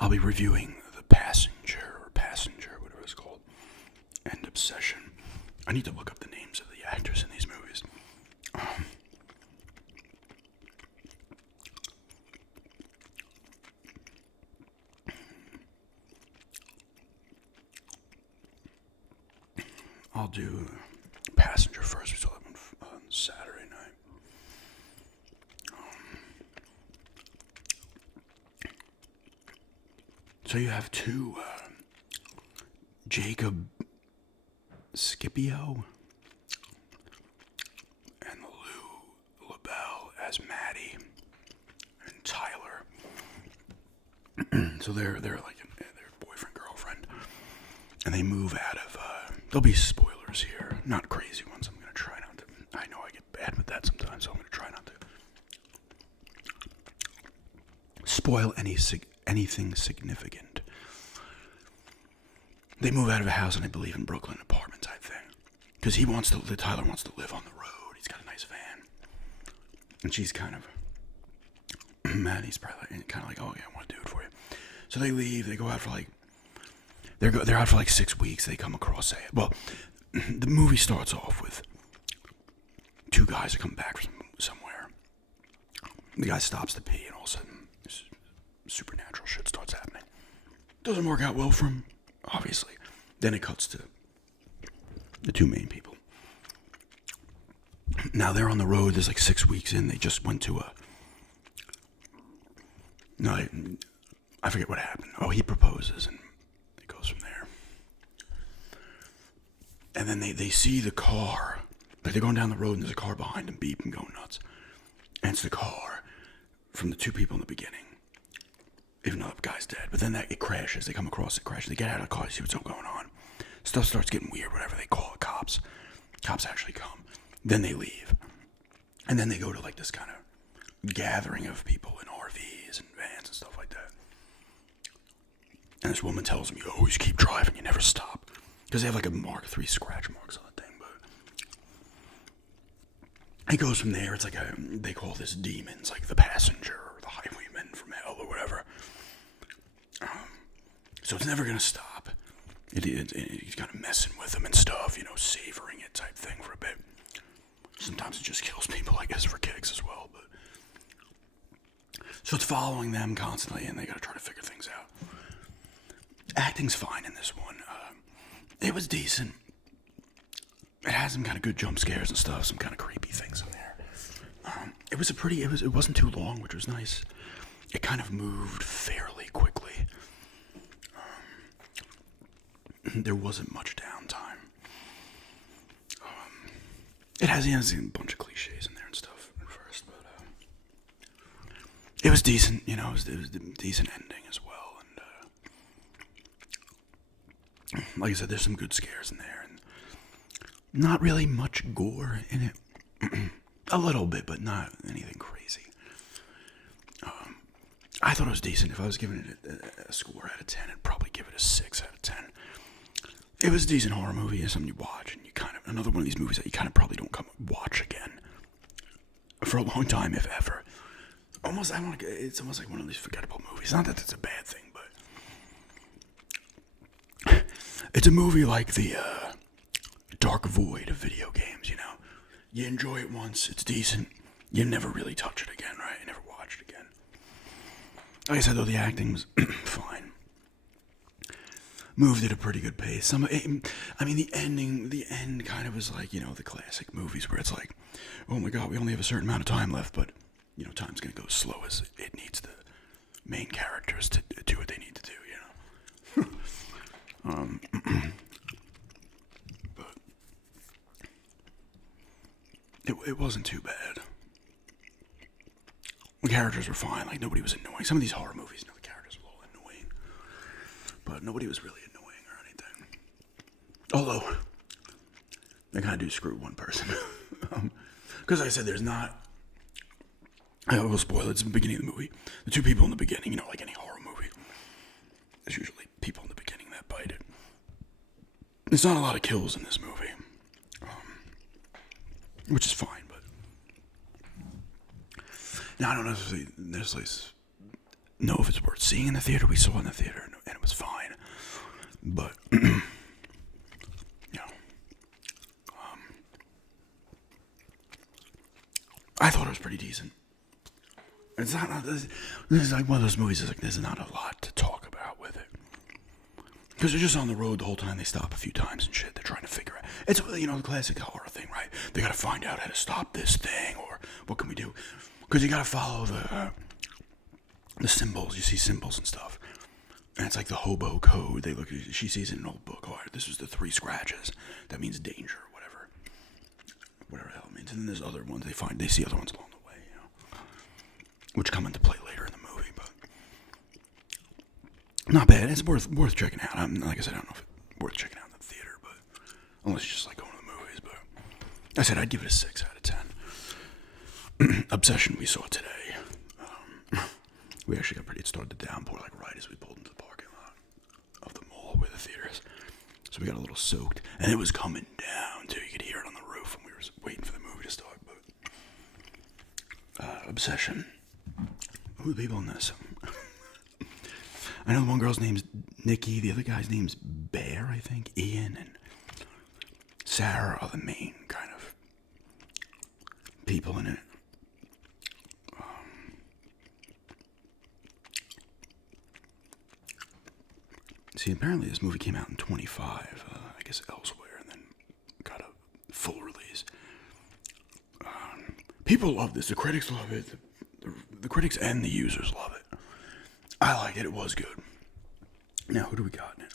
I'll be reviewing The Passenger, whatever it's called, and Obsession. I need to look up the names of the actors in these movies. I'll do Passenger first. We saw that one on Saturday night. So you have two, Jacob Scipio and Lou LaBelle as Maddie and Tyler. So they're like their boyfriend girlfriend, and they move out of. There'll be spoilers here, not crazy ones. I'm gonna try not to. I know I get bad with that sometimes, so I'm gonna try not to spoil anything significant. They move out of a house, and I believe in Brooklyn, apartment type thing, because Tyler wants to live on the road. He's got a nice van, and she's kind of Maddie's probably kind of like, oh yeah, I want to do it for you. So they leave. They go out for like. They're out for like 6 weeks. They come across the movie starts off with two guys that come back from somewhere. The guy stops to pee, and all of a sudden, this supernatural shit starts happening. Doesn't work out well for him, obviously. Then it cuts to the two main people. Now they're on the road. There's like 6 weeks in. They just went to no, I forget what happened. Oh, he proposes, and goes from there. And then they see the car. Like they're going down the road and there's a car behind them beeping, going nuts. And it's the car from the two people in the beginning. Even though the guy's dead. But then it crashes. They come across it, crashes. They get out of the car to see what's going on. Stuff starts getting weird, whatever they call it, cops. Cops actually come. Then they leave. And then they go to like this kind of gathering of people in RVs and vans and stuff like that. And this woman tells him, you always keep driving, you never stop. Because they have like a Mark III scratch marks on the thing. But it goes from there. It's like they call this demons, like the passenger or the highwayman from hell or whatever. So it's never going to stop. He's kind of messing with them and stuff, savoring it type thing for a bit. Sometimes it just kills people, I guess, for kicks as well. But so it's following them constantly, and they got to try to figure things out. Acting's fine in this one. It was decent. It had some kind of good jump scares and stuff, some kind of creepy things in there. It wasn't too long, which was nice. It kind of moved fairly quickly. There wasn't much downtime. It has a bunch of cliches in there and stuff at first, but it was decent. It was a decent ending as well. Like I said, there's some good scares in there, and not really much gore in it. A little bit, but not anything crazy. I thought it was decent. If I was giving it a score out of 10, I'd probably give it a 6 out of 10. It was a decent horror movie. It's something you watch, and another one of these movies that you kind of probably don't come watch again for a long time, if ever. It's almost like one of these forgettable movies. Not that it's a bad thing, but it's a movie like the Dark Void of video games, You enjoy it once, it's decent. You never really touch it again, right? You never watch it again. Like I said, though, the acting was fine. Moved at a pretty good pace. The end kind of was like, the classic movies where it's like, oh my god, we only have a certain amount of time left, but, time's gonna go slow as it needs the main characters to do what they need to do, but it wasn't too bad. The characters were fine, like nobody was annoying. Some of these horror movies, the characters were all annoying, but nobody was really annoying or anything. Although they kind of do screw one person, because like I said, there's not. I will spoil it. It's the beginning of the movie. The two people in the beginning, like any horror movie, there's usually people in the beginning that bite it. There's not a lot of kills in this movie, which is fine, but now I don't necessarily know if it's worth seeing in the theater. We saw it in the theater, and it was fine. But, you know, I thought it was pretty decent. It's not. This is like one of those movies. It's like there's not a lot to talk about with it. Because they're just on the road the whole time. They stop a few times and shit. They're trying to figure out. It's, you know, the classic horror thing, right? They gotta find out how to stop this thing, or what can we do? Because you gotta follow the symbols. You see symbols and stuff. And it's like the hobo code. They look. She sees it in an old book. Oh, this was the 3 scratches. That means danger, whatever. Whatever the hell it means. And then there's other ones. They see other ones along the way, you know, which come into play later in the movie, but. Not bad. It's worth checking out. Like I said, I don't know if it's worth checking out in the theater, but unless you just like going to the movies. But I said I'd give it a 6 out of 10. Obsession we saw today. We actually got pretty. It started to downpour like right as we pulled into the parking lot of the mall where the theater is. So we got a little soaked, and it was coming down too. You could hear it on the roof, and we were waiting for the movie to start. But Obsession. Who are the people in this? I know one girl's name's Nikki, the other guy's name's Bear, I think. Ian and Sarah are the main kind of people in it. See, apparently this movie came out in 25, I guess elsewhere, and then got a full release. People love this. The critics love it. The critics and the users love it. I liked it. It was good. Now, who do we got in it?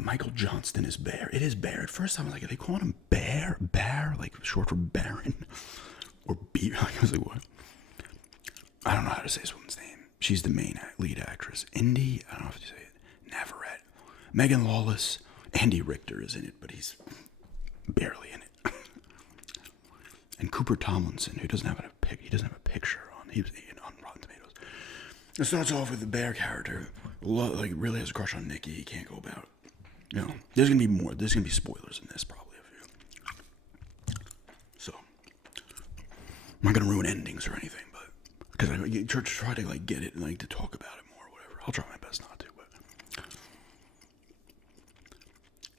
Michael Johnston is Bear. It is Bear. At first, I was like, are they calling him Bear? Bear? Like, short for Baron? Or B? I was like, what? I don't know how to say this woman's name. She's the main lead actress. Indy, I don't know if you say it. Navarrete. Megan Lawless. Andy Richter is in it, but he's barely in it. And Cooper Tomlinson, who doesn't have a picture on. He was on Rotten Tomatoes. It starts off with the Bear character, like really has a crush on Nikki. He can't go about it. You know, there's gonna be more. There's gonna be spoilers in this probably. So, I'm not gonna ruin endings or anything, but because I try to like get it and like to talk about it more or whatever. I'll try my best not to, but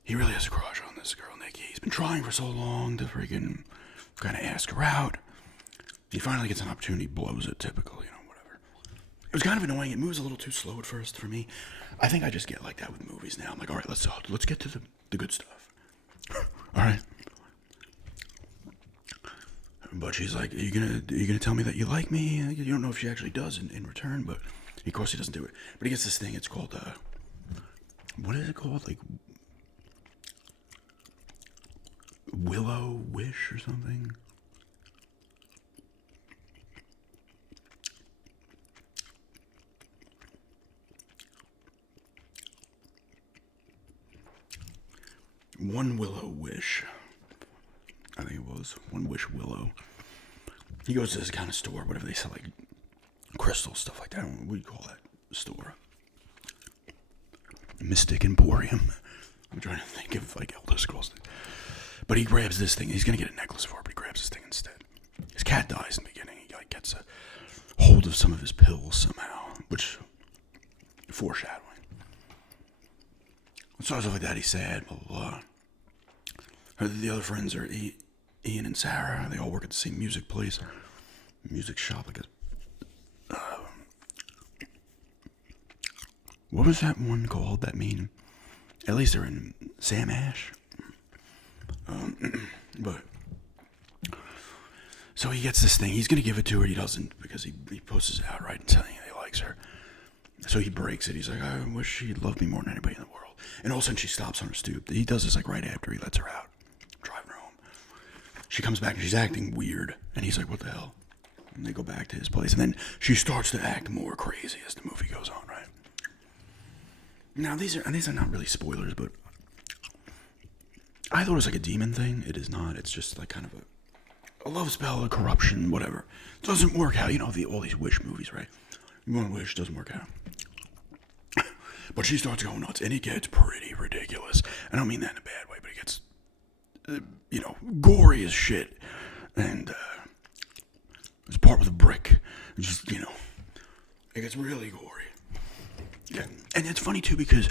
he really has a crush on this girl, Nikki. He's been trying for so long to freaking kind of ask her out. He finally gets an opportunity, blows it. Typical, you know, whatever. It was kind of annoying. It moves a little too slow at first for me. I think I just get like that with movies now. I'm like, all right, let's get to the good stuff. All right. But she's like, are you gonna tell me that you like me? You don't know if she actually does in return, but of course he doesn't do it. But he gets this thing. It's called what is it called? Like Willow Wish or something. One Willow Wish. I think it was One Wish Willow. He goes to this kind of store, whatever they sell, like crystal stuff like that. What do you call that store? Mystic Emporium. I'm trying to think of like Elder Scrolls. But he grabs this thing. He's gonna get a necklace for it, but he grabs this thing instead. His cat dies in the beginning. He like gets a hold of some of his pills somehow, which foreshadowing. It starts off like that. He's sad. Blah blah blah. The other friends are Ian and Sarah. They all work at the same music place, music shop. Like a what was that one called? That mean? At least they're in Sam Ash. But so he gets this thing. He's gonna give it to her. He doesn't because he posts it out right and telling he likes her. So he breaks it. He's like, I wish she loved me more than anybody in the world. And all of a sudden she stops on her stoop. He does this like right after he lets her out, driving her home. She comes back and she's acting weird. And he's like, what the hell? And they go back to his place. And then she starts to act more crazy as the movie goes on, right? Now these are not really spoilers, but I thought it was like a demon thing. It is not. It's just like kind of a love spell, a corruption, whatever. It doesn't work out. You know, all these Wish movies, right? You want to wish, doesn't work out. But she starts going nuts, and it gets pretty ridiculous. I don't mean that in a bad way, but it gets, gory as shit. And there's a part with a brick. Just, It gets really gory. Yeah, and it's funny too because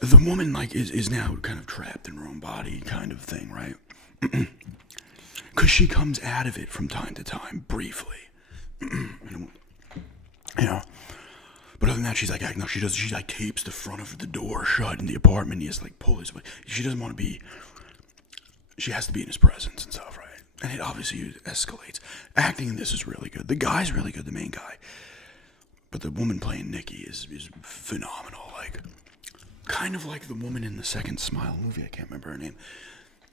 the woman like is now kind of trapped in her own body, kind of thing, right? Because she comes out of it from time to time, briefly. You know. But other than that, she's like acting. No, she does. She like tapes the front of the door shut in the apartment. He has to like pull his. She doesn't want to be. She has to be in his presence and stuff, right? And it obviously escalates. Acting in this is really good. The guy's really good, the main guy. But the woman playing Nikki is phenomenal. Like, kind of like the woman in the second Smile movie. I can't remember her name.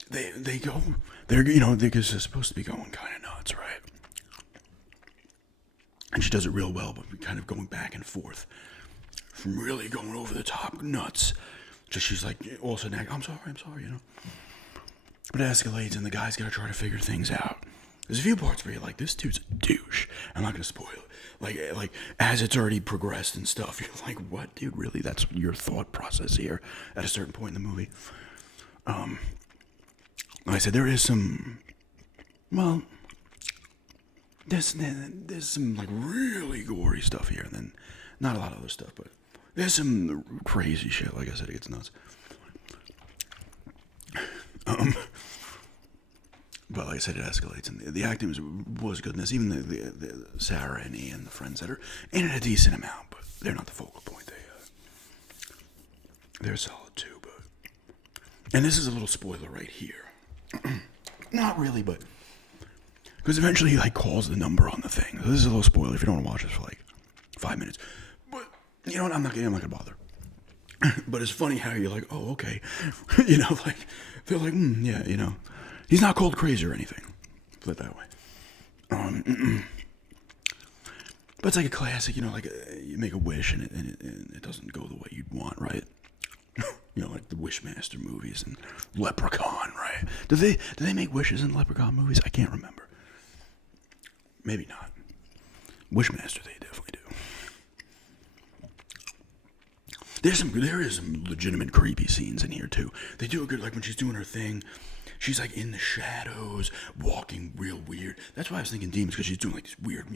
They go. They're because they're supposed to be going kind of nuts, right? And she does it real well, but kind of going back and forth from really going over the top nuts. Just she's like all of a sudden, I'm sorry, But it escalates, and the guy's got to try to figure things out. There's a few parts where you're like, this dude's a douche. I'm not going to spoil it. Like as it's already progressed and stuff, you're like, what, dude? Really? That's your thought process here at a certain point in the movie. Like I said, there is some. Well, there's some like really gory stuff here, and then not a lot of other stuff, but there's some crazy shit. Like I said, it gets nuts. But like I said, it escalates, and the acting was good in this. Even the Sarah and Ian, the friends that are in it a decent amount, but they're not the focal point. They're solid too. But and this is a little spoiler right here. Not really, but because eventually he like calls the number on the thing. So this is a little spoiler if you don't want to watch this for like 5 minutes. But you know what? I'm not gonna bother. But it's funny how you're like, oh, okay, like they're like, yeah, he's not called crazy or anything. Put it that way. But it's like a classic, like you make a wish and it doesn't go the way you'd want, right? Like the Wishmaster movies and Leprechaun, right? Do they make wishes in Leprechaun movies? I can't remember. Maybe not. Wishmaster, they definitely do. There is some legitimate creepy scenes in here too. They do a good, like when she's doing her thing, she's like in the shadows, walking real weird. That's why I was thinking demons, because she's doing like these weird,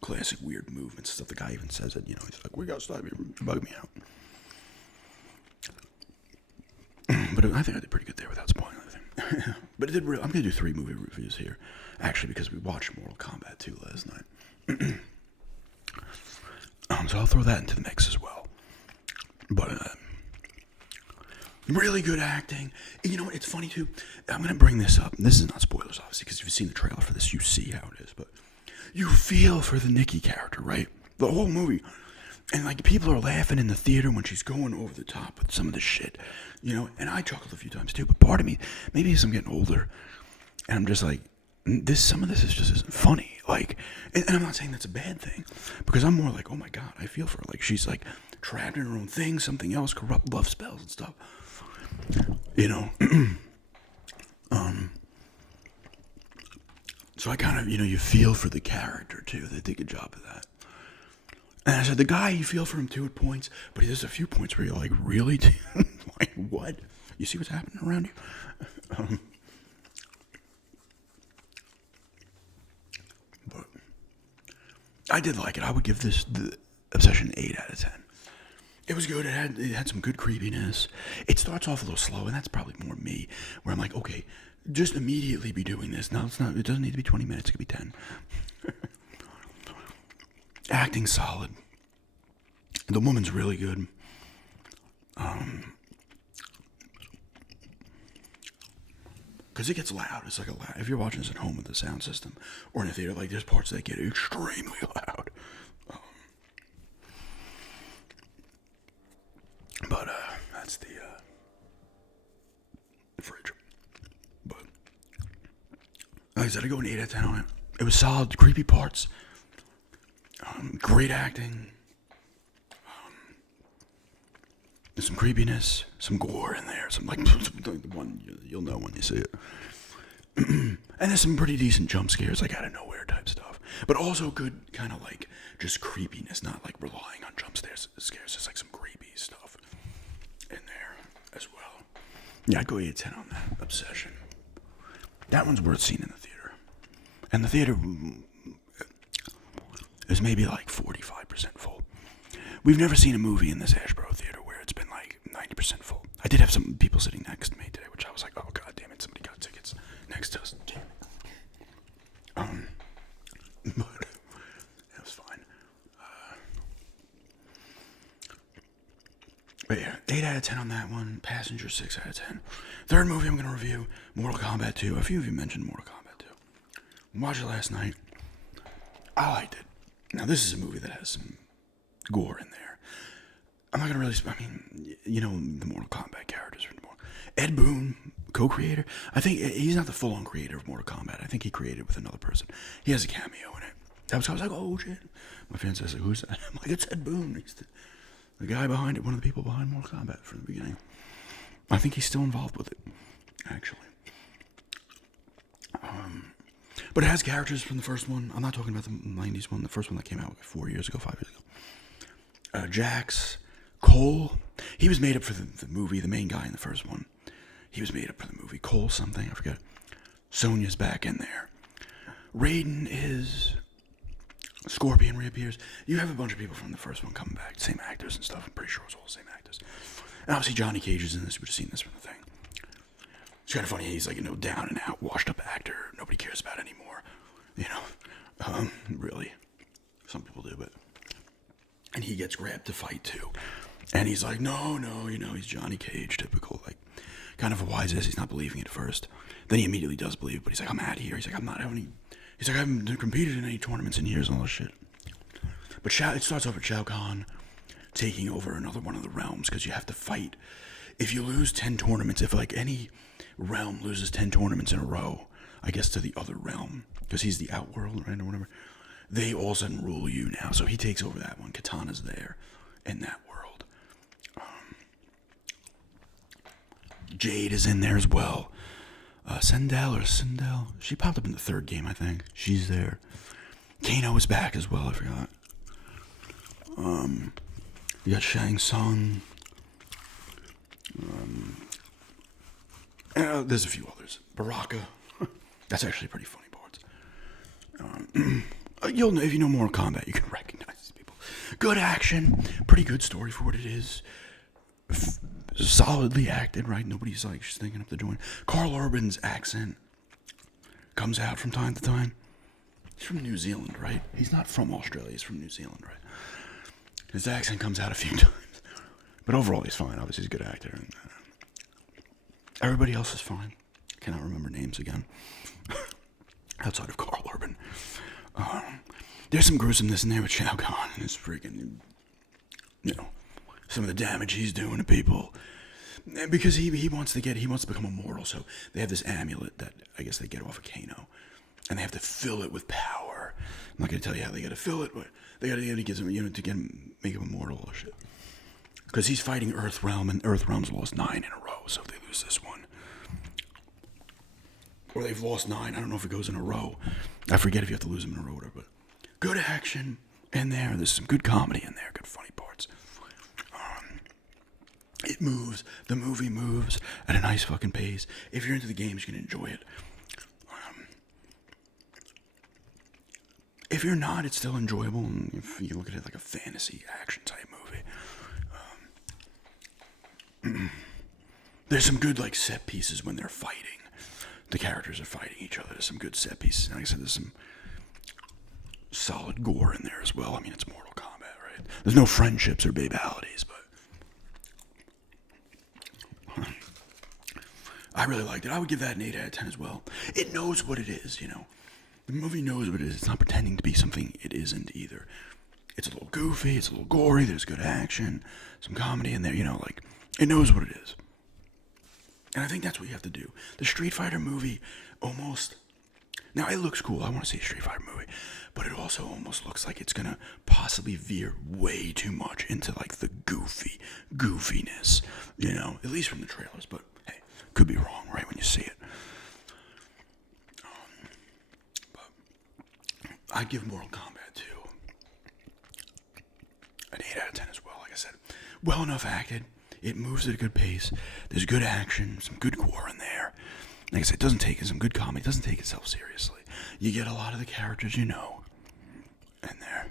classic weird movements and stuff. The guy even says it, he's like, we gotta stop you, bug me out. But I think I did pretty good there without spoiling anything. But I'm gonna do 3 movie reviews here, actually, because we watched Mortal Kombat 2 last night. So I'll throw that into the mix as well. But really good acting. And you know what? It's funny too. I'm gonna bring this up. This is not spoilers, obviously, because if you've seen the trailer for this, you see how it is. But you feel for the Nikki character, right? The whole movie. And like people are laughing in the theater when she's going over the top with some of the shit, And I chuckled a few times too. But part of me, maybe as I'm getting older, and I'm just like, some of this just isn't funny. Like, and I'm not saying that's a bad thing, because I'm more like, oh my god, I feel for her. Like she's like trapped in her own thing, something else, corrupt love spells and stuff. So I kind of, you feel for the character too. They did a good job of that. And I said, the guy, you feel for him too at points, but there's a few points where you're like, really? Like, what? You see what's happening around you? But I did like it. I would give the Obsession 8 out of 10. It was good. It had some good creepiness. It starts off a little slow, and that's probably more me, where I'm like, okay, just immediately be doing this. No, it's not. It doesn't need to be 20 minutes. It could be 10. Acting solid. The woman's really good. Because it gets loud. It's like if you're watching this at home with the sound system or in a theater, like there's parts that get extremely loud. But that's the fridge. But like I said, I go an 8 out of 10 on it. It was solid, creepy parts. Great acting. There's some creepiness, some gore in there, some like the one you'll know when you see it. And there's some pretty decent jump scares, like out of nowhere type stuff. But also good kind of like just creepiness, not like relying on jump scares, just like some creepy stuff in there as well. Yeah, I'd go 8 out of 10 on that. Obsession. That one's worth seeing in the theater. And the theater is maybe like 45% full. we've never seen a movie in this Ashboro theater where it's been like 90% full. I did have some people sitting next to me today, which I was like, oh god damn it, somebody got tickets next to us. Damn it. But that was fine. But yeah, 8 out of 10 on that one. Passenger, 6 out of 10. Third movie I'm going to review, Mortal Kombat 2. A few of you mentioned Mortal Kombat 2. Watched it last night. I liked it. Now, this is a movie that has some gore in there. I'm not going to really... I mean, you know the Mortal Kombat characters. Ed Boon, co-creator. I think he's not the full-on creator of Mortal Kombat. I think he created it with another person. He has a cameo in it. I was like, oh, shit. My fan says, who's that? I'm like, it's Ed Boon. He's the guy behind it, one of the people behind Mortal Kombat from the beginning. I think he's still involved with it, actually. But it has characters from the first one. I'm not talking about the 90s one, the first one that came out like 4 years ago, 5 years ago. Jax, Cole. He was made up for the movie, the main guy in the first one. He was made up for the movie. Cole something, I forget. Sonya's back in there. Raiden is... Scorpion reappears. You have a bunch of people from the first one coming back. Same actors and stuff. I'm pretty sure it's all the same actors. And obviously Johnny Cage is in this. We've seen this from the thing. It's kind of funny. He's like, down and out, washed up actor. Nobody cares about anymore. Really. Some people do, but... And he gets grabbed to fight too. And he's like, no, he's Johnny Cage, typical, like, kind of a wise ass. He's not believing it at first. Then he immediately does believe it, but he's like, I'm out of here. He's like, I haven't competed in any tournaments in years and all this shit. But it starts off with Shao Kahn taking over another one of the realms, because you have to fight. If you lose 10 tournaments, if like any realm loses 10 tournaments in a row, I guess to the other realm, because he's the outworld, right, or whatever, they all of a sudden rule you now. So he takes over that one. Katana's there in that world. Jade is in there as well. Sindel. She popped up in the third game, I think. She's there. Kano is back as well, I forgot. You got Shang Tsung. There's a few others. Baraka. That's actually pretty funny parts. You'll know, if you know Mortal Kombat, you can recognize these people. Good action. Pretty good story for what it is. Solidly acted, right? Nobody's like stinking up the joint. Carl Urban's accent comes out from time to time. He's from New Zealand, right? He's not from Australia. He's from New Zealand, right? His accent comes out a few times. But overall, he's fine. Obviously, he's a good actor. And, everybody else is fine. I cannot remember names again. Outside of Carl Urban. There's some gruesomeness in there with Shao Kahn and his freaking, some of the damage he's doing to people. Because he wants to become immortal, so they have this amulet that I guess they get off of Kano. And they have to fill it with power. I'm not going to tell you how they got to fill it, but they got to give him, to make him immortal or shit. Because he's fighting Earth Realm, and Earth Realm's lost 9 in a row, so if they lose this one. Or they've lost 9, I don't know if it goes in a row. I forget if you have to lose them in a row or whatever, but good action in there. There's some good comedy in there, good funny parts. It moves. The movie moves at a nice fucking pace. If you're into the games, you can enjoy it. If you're not, it's still enjoyable. And if you look at it like a fantasy action type movie. There's some good like set pieces when they're fighting. The characters are fighting each other. There's some good set pieces. Like I said, there's some solid gore in there as well. I mean, it's Mortal Kombat, right? There's no friendships or babalities, but I really liked it. I would give that an 8 out of 10 as well. It knows what it is, The movie knows what it is. It's not pretending to be something it isn't either. It's a little goofy. It's a little gory. There's good action. Some comedy in there, it knows what it is. And I think that's what you have to do. The Street Fighter movie almost... Now, it looks cool. I want to see a Street Fighter movie. But it also almost looks like it's going to possibly veer way too much into, like, the goofiness. At least from the trailers. But, hey, could be wrong, right, when you see it. But I'd give Mortal Kombat 2 an 8 out of 10 as well, like I said. Well enough acted. It moves at a good pace. There's good action, some good gore in there. Like I said, it doesn't take some good comedy. It doesn't take itself seriously. You get a lot of the characters in there.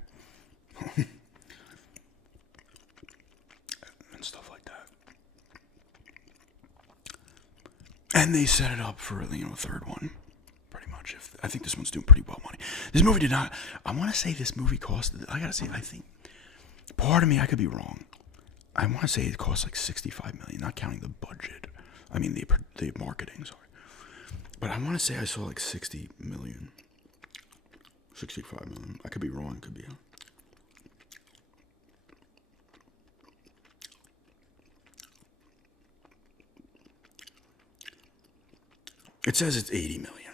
And they set it up for, you know, a third one, pretty much. I think this one's doing pretty well money. This movie did not. I want to say this movie cost. I gotta say, I think. Part of me, I could be wrong. I want to say it cost like $65 million, not counting the budget. I mean the marketing. Sorry, but I want to say I saw like 60 million. 65 million. I could be wrong. Could be. It says it's 80 million,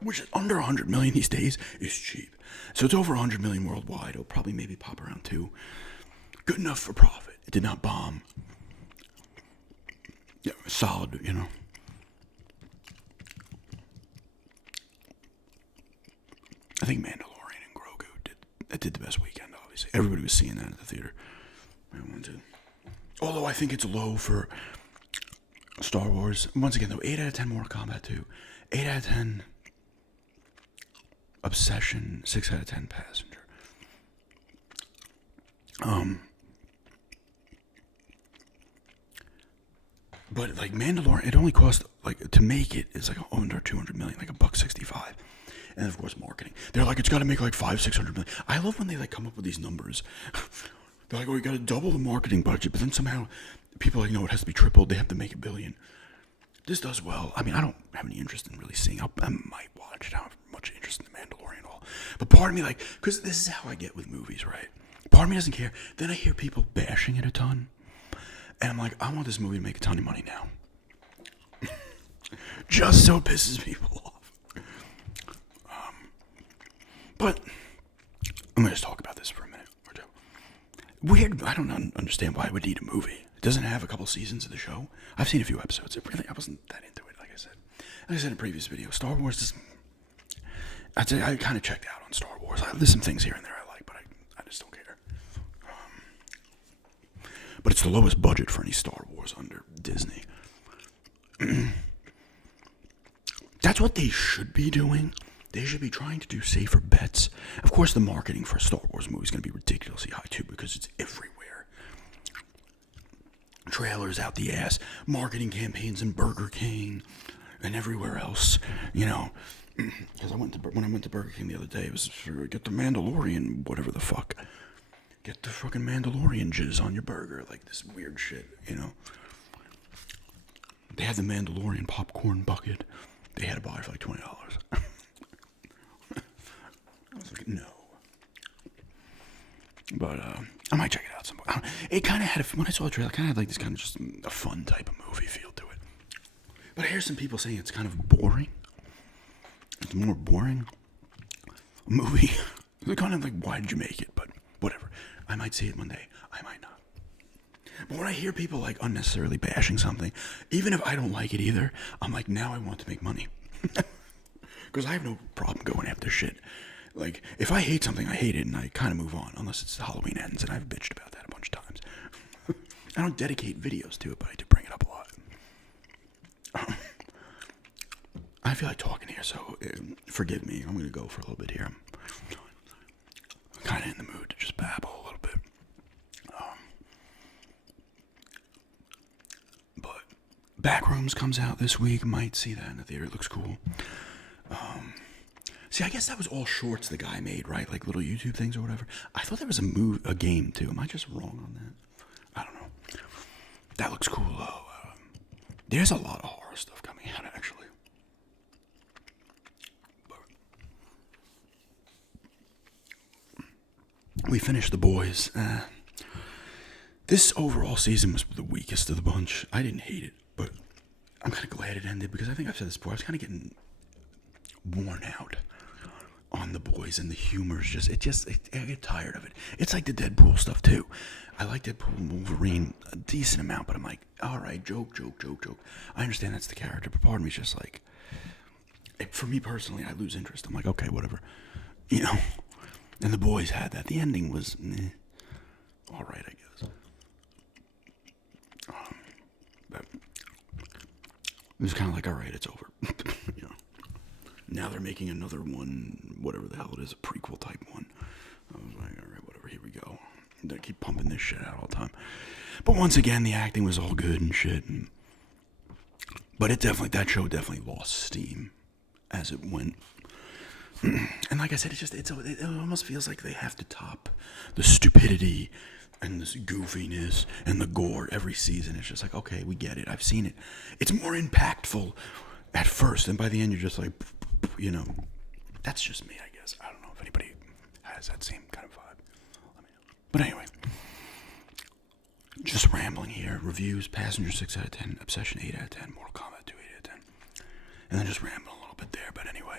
which is under 100 million these days is cheap. So it's over 100 million worldwide. It'll probably maybe pop around 2. Good enough for profit. It did not bomb. Yeah, solid, you know. I think Mandalorian and Grogu did the best weekend, obviously. Everybody was seeing that at the theater. I wanted to. Although I think it's low for Star Wars. Once again, though, 8 out of 10 Mortal Kombat 2. 8 out of 10 Obsession. 6 out of 10 Passenger. But like Mandalorian, it only cost like to make it is like under 200 million, like $165, and of course marketing. They're like it's got to make like 500-600 million. I love when they like come up with these numbers. They're like, oh, we got to double the marketing budget, but then somehow people are like, no, it has to be tripled. They have to make $1 billion. This does well. I mean, I don't have any interest in really seeing. I might watch it. I don't have much interest in the Mandalorian at all. But part of me, like, because this is how I get with movies, right? Part of me doesn't care. Then I hear people bashing it a ton. And I'm like, I want this movie to make a ton of money now. Just so it pisses people off. But I'm going to just talk about this for a minute or two. Weird, I don't understand why I would need a movie. It doesn't have a couple seasons of the show. I've seen a few episodes. I wasn't that into it, like I said. Like I said in a previous video, Star Wars just... I'd say I kind of checked out on Star Wars. There's some things here and there I like, but I just don't care. But it's the lowest budget for any Star Wars under Disney. That's what they should be doing. They should be trying to do safer bets. Of course, the marketing for a Star Wars movie is going to be ridiculously high, too, because it's everywhere. Trailers out the ass, marketing campaigns in Burger King and everywhere else, you know. Because when I went to Burger King the other day, it was for get the Mandalorian, whatever the fuck. Get the fucking Mandalorian jizz on your burger, like this weird shit, you know. They had the Mandalorian popcorn bucket. They had to buy it for like $20. I was like, no. But I might check it out some point. It kind of had when I saw the trailer, it kind of had like this kind of just a fun type of movie feel to it. But I hear some people saying it's kind of boring. It's more boring movie. They're kind of like, why did you make it? But whatever. I might see it one day. I might not. But when I hear people like unnecessarily bashing something, even if I don't like it either, I'm like, now I want to make money. Because I have no problem going after shit. Like, if I hate something, I hate it, and I kind of move on, unless it's Halloween Ends, and I've bitched about that a bunch of times. I don't dedicate videos to it, but I do bring it up a lot. I feel like talking here, so forgive me. I'm going to go for a little bit here. I'm kind of in the mood to just babble a little bit. But Backrooms comes out this week. Might see that in the theater. It looks cool. See, I guess that was all shorts the guy made, right? Like little YouTube things or whatever. I thought there was a game too. Am I just wrong on that? I don't know. That looks cool though. There's a lot of horror stuff coming out actually. But we finished The Boys. This overall season was the weakest of the bunch. I didn't hate it, but I'm kind of glad it ended because I think I've said this before. I was kind of getting worn out on The Boys, and the humor's I get tired of it. It's like the Deadpool stuff too. I like Deadpool and Wolverine a decent amount, but I'm like, all right, joke. I understand that's the character, but part of me's just like, for me personally, I lose interest. I'm like, okay, whatever, you know. And The Boys had that. The ending was all right, I guess. But it was kind of like, all right, it's over. You know. Now they're making another one, whatever the hell it is, a prequel type one. I was like, all right, whatever, here we go. They keep pumping this shit out all the time. But once again, the acting was all good and shit. And But that show definitely lost steam as it went. And like I said, it almost feels like they have to top the stupidity and this goofiness and the gore every season. It's just like, okay, we get it. I've seen it. It's more impactful at first, and by the end, you're just like, that's just me, I guess. I don't know if anybody has that same kind of vibe. But anyway, just rambling here. Reviews: Passenger 6 out of 10, Obsession 8 out of 10, Mortal Kombat 2 8 out of 10, and then just rambling a little bit there. But anyway,